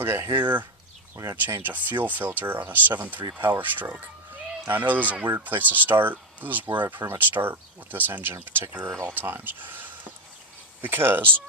Okay, here we're going to change a fuel filter on a 7.3 Powerstroke. Now I know this is a weird place to start. This is where I pretty much start with this engine in particular at all times. Because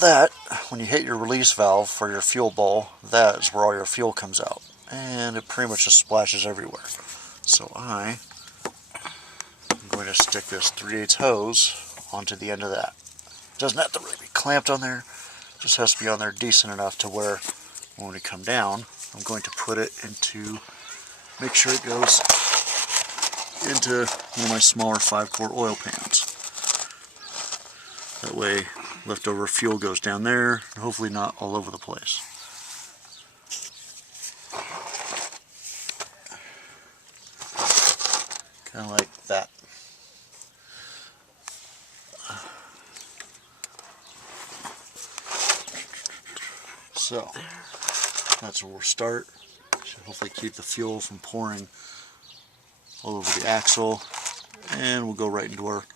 that, when you hit your release valve for your fuel bowl, that is where all your fuel comes out. And it pretty much just splashes everywhere. So I'm going to stick this 3/8 hose onto the end of that. It doesn't have to really be clamped on there. It just has to be on there decent enough to where when we come down, I'm going to put it into, make sure it goes into one of my smaller 5-quart oil pans. That way leftover fuel goes down there, and hopefully not all over the place. Kind of like that. So that's where we'll start. Should hopefully keep the fuel from pouring all over the axle, and we'll go right into our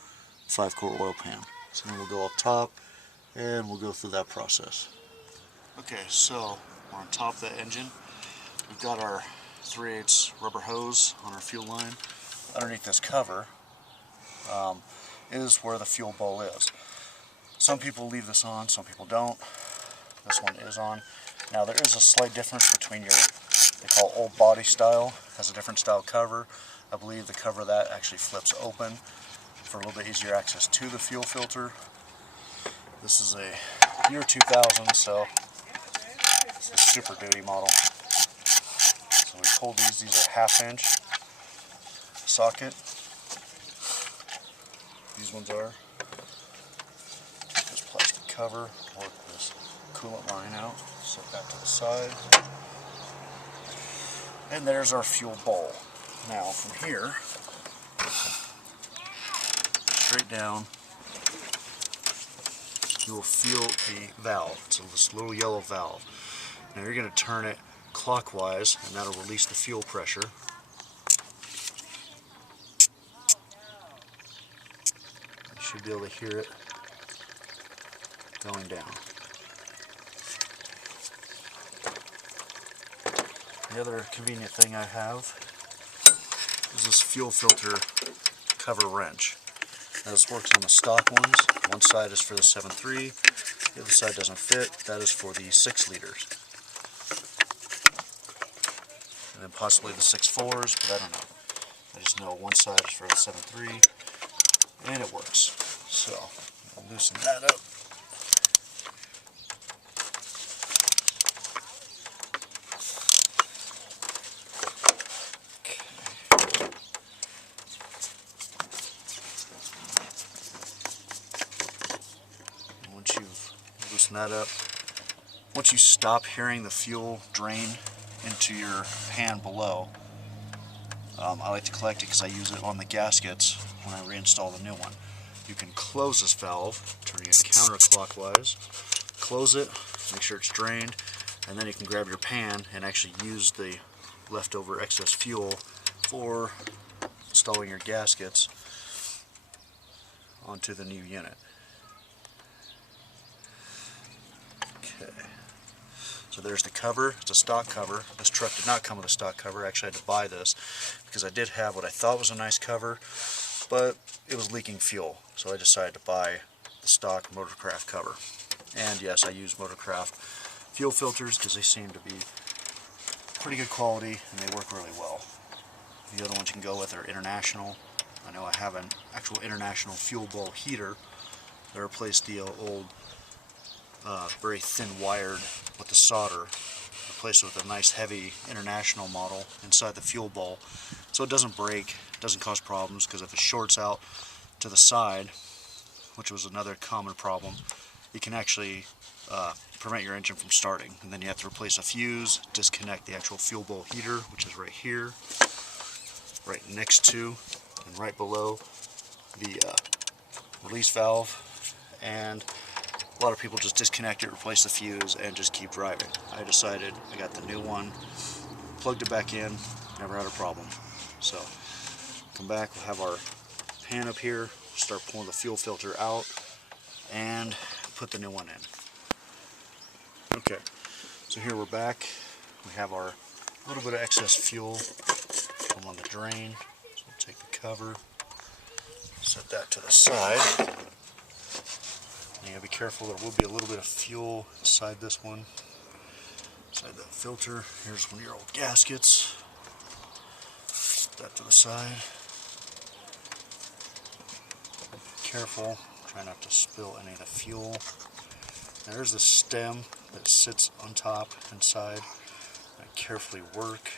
5-quart oil pan. So then we'll go up top and we'll go through that process. Okay, so we're on top of the engine. We've got our 3/8 rubber hose on our fuel line. Underneath this cover is where the fuel bowl is. Some people leave this on, some people don't. This one is on. Now there is a slight difference between your, they call old body style, has a different style cover. I believe the cover of that actually flips open for a little bit easier access to the fuel filter. This is a year 2000, so it's a Super Duty model. So we pulled these are 1/2 inch socket. These ones are. Take this plastic cover, work this coolant line out, set that to the side. And there's our fuel bowl. Now from here, straight down, you will feel the valve. So this little yellow valve. Now you're going to turn it clockwise, and that'll release the fuel pressure. You should be able to hear it going down. The other convenient thing I have is this fuel filter cover wrench. Now this works on the stock ones. One side is for the 7.3, the other side doesn't fit. That is for the 6 liters. And then possibly the 6.4s, but I don't know. I just know one side is for the 7.3, and it works. So, I'll loosen that up. Once you've loosened that up, once you stop hearing the fuel drain into your pan below, I like to collect it because I use it on the gaskets when I reinstall the new one. You can close this valve, turning it counterclockwise, close it, make sure it's drained, and then you can grab your pan and actually use the leftover excess fuel for installing your gaskets onto the new unit. Okay, so there's the cover. It's a stock cover. This truck did not come with a stock cover. Actually, I had to buy this because I did have what I thought was a nice cover, but it was leaking fuel, so I decided to buy the stock Motorcraft cover. And yes, I use Motorcraft fuel filters because they seem to be pretty good quality and they work really well. The other ones you can go with are international. I know I have an actual international fuel bowl heater that replaced the old very thin wired with the solder, replaced it with a nice heavy international model inside the fuel bowl, so it doesn't break, doesn't cause problems, because if it shorts out to the side, which was another common problem, it can actually prevent your engine from starting, and then you have to replace a fuse, disconnect the actual fuel bowl heater, which is right here, right next to and right below the release valve, and a lot of people just disconnect it, replace the fuse, and just keep driving. I decided, I got the new one, plugged it back in, never had a problem. So, come back, we'll have our pan up here, start pulling the fuel filter out, and put the new one in. Okay, So here we're back. We have our little bit of excess fuel come on the drain. So we'll take the cover, set that to the side. And you gotta be careful, there will be a little bit of fuel inside this one, inside that filter. Here's one of your old gaskets. Set that to the side. Careful, try not to spill any of the fuel. There's the stem that sits on top inside. I carefully work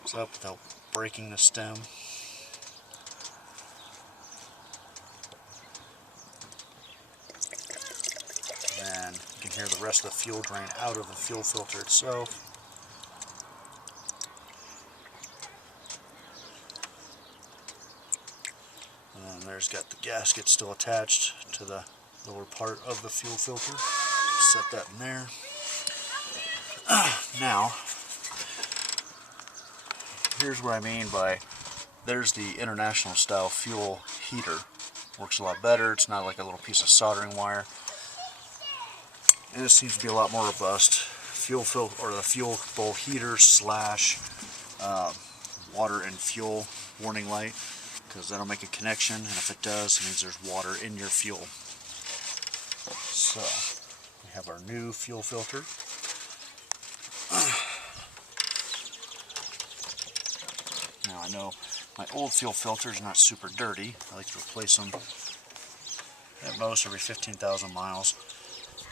this up without breaking the stem. And you can hear the rest of the fuel drain out of the fuel filter itself. And there's got the gasket still attached to the lower part of the fuel filter. Set that in there. Now, here's what I mean by there's the international style fuel heater. Works a lot better. It's not like a little piece of soldering wire. And this seems to be a lot more robust. Fuel or the fuel bowl heater slash water and fuel warning light, because that'll make a connection, and if it does, it means there's water in your fuel. So we have our new fuel filter. Now I know my old fuel filter is not super dirty. I like to replace them at most every 15,000 miles,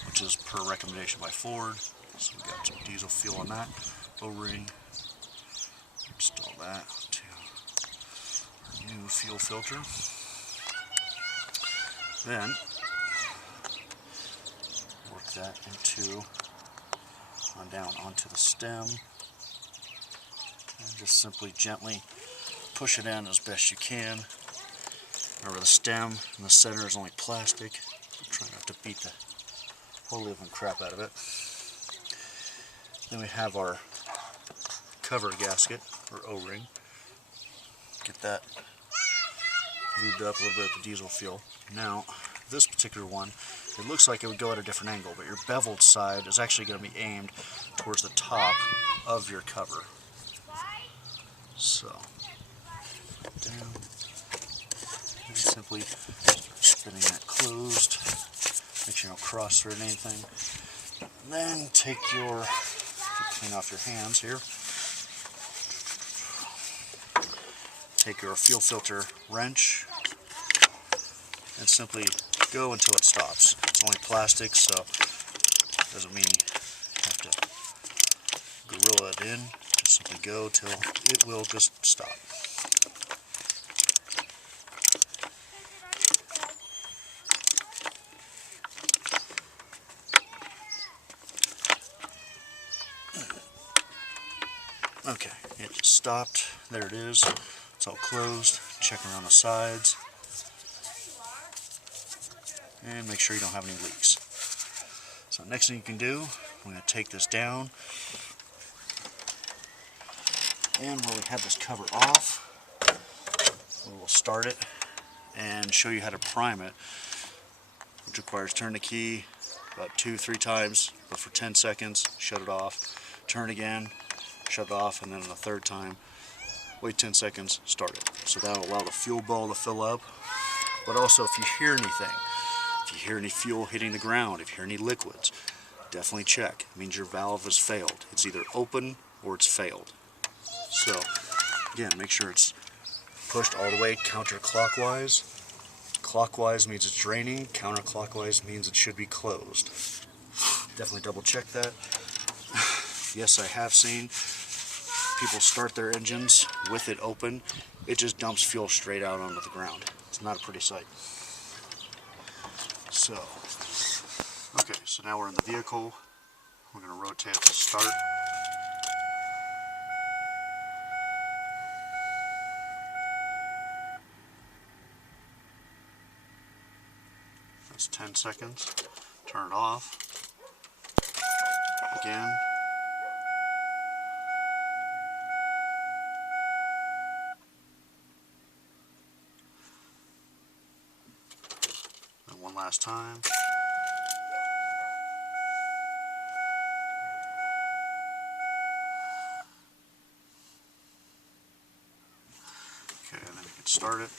which is per recommendation by Ford. So we got some diesel fuel on that. O-ring. Install that to our new fuel filter. Then work that on down onto the stem, and just simply gently push it in as best you can. Remember, the stem in the center is only plastic. Try not to beat the whole living crap out of it. Then we have our cover gasket, or O-ring. Get that lubed up a little bit with the diesel fuel. Now, this particular one, it looks like it would go at a different angle, but your beveled side is actually going to be aimed towards the top of your cover. So, down, and simply spinning that closed. Make sure you don't cross through anything. And then take your, clean off your hands here. Take your fuel filter wrench and simply go until it stops. It's only plastic, so it doesn't mean you have to gorilla it in. Just simply go till it will just stop. Okay, it just stopped. There it is. It's all closed. Check around the sides. And make sure you don't have any leaks. So next thing you can do, I'm going to take this down. And when we have this cover off, we will start it and show you how to prime it, which requires turn the key about 2-3 times, but for 10 seconds, shut it off, turn again, shut it off, and then the third time, wait 10 seconds, start it. So that will allow the fuel bowl to fill up. But also, if you hear anything, if you hear any fuel hitting the ground, if you hear any liquids, definitely check. It means your valve has failed. It's either open or it's failed. So, again, make sure it's pushed all the way counterclockwise. Clockwise means it's draining, counterclockwise means it should be closed. Definitely double check that. Yes, I have seen people start their engines with it open. It just dumps fuel straight out onto the ground. It's not a pretty sight. So, okay, so now we're in the vehicle. We're going to rotate to start. That's 10 seconds. Turn it off. Again. And one last time. start it.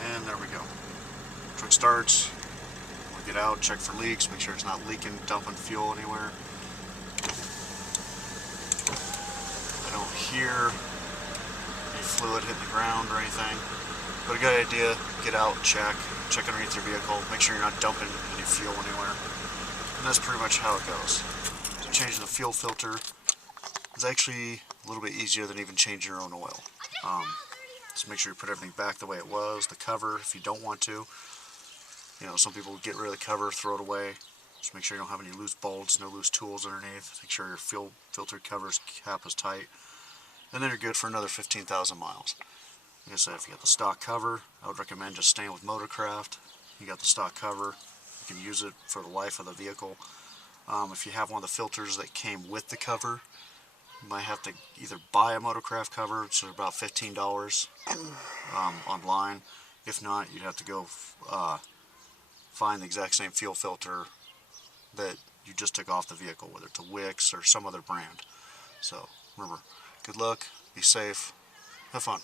And there we go. Truck starts. We'll get out, check for leaks, make sure it's not leaking, dumping fuel anywhere. I don't hear any fluid hitting the ground or anything. But a good idea, get out, check underneath your vehicle, make sure you're not dumping any fuel anywhere. And that's pretty much how it goes. So changing the fuel filter is actually a little bit easier than even changing your own oil. Just make sure you put everything back the way it was. The cover, if you don't want to. You know, some people get rid of the cover, throw it away. Just make sure you don't have any loose bolts, no loose tools underneath. Make sure your fuel filter cover's cap is tight. And then you're good for another 15,000 miles. Like I said, if you got the stock cover, I would recommend just staying with Motorcraft. You got the stock cover, you can use it for the life of the vehicle. If you have one of the filters that came with the cover, you might have to either buy a Motorcraft cover, which is about $15 online. If not, you'd have to go find the exact same fuel filter that you just took off the vehicle, whether it's a Wix or some other brand. So remember, good luck, be safe, have fun.